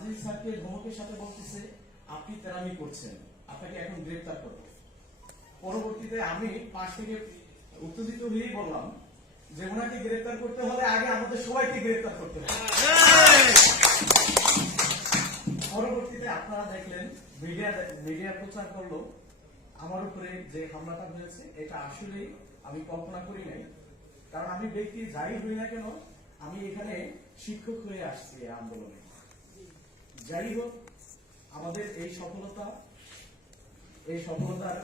আজিজ স্যারকে ধমকের সাথে বলতেছে, আপনি তেরামি করছেন, আপনাকে এখন গ্রেফতার করব। পরবর্তীতে আমি পাশ থেকে উত্তেজিত হয়েই বললাম যে, ওনাকে গ্রেফতার করতে হলে আগে আমাদের সবাইকে গ্রেফতার করতে হবে। পরবর্তীতে আপনারা দেখলেন, মিডিয়া মিডিয়া প্রচার করল। আমার উপরে যে হামলাটা হয়েছে, এটা আসলেই আমি কল্পনা করি নাই। কারণ আমি ব্যক্তি যাই হই না কেন, আমি এখানে শিক্ষক হয়ে আসছি আন্দোলনে। যাই হোক আমাদের এই সফলতা এই সফলতার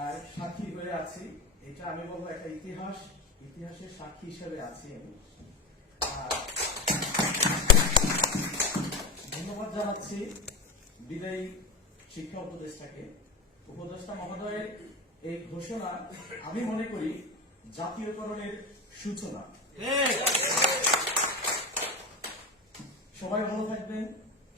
আর সাক্ষী হয়ে আছি। এটা আমি বলব একটা ইতিহাস ইতিহাসের সাক্ষী হিসেবে আছি আমি। ধন্যবাদ জানাচ্ছি বিদায়ী শিক্ষা উপদেষ্টাকে। উপদেষ্টা মহোদয়ের এই ঘোষণা আমি মনে করি জাতীয়করণের সূচনা। সবাই ভালো থাকবেন।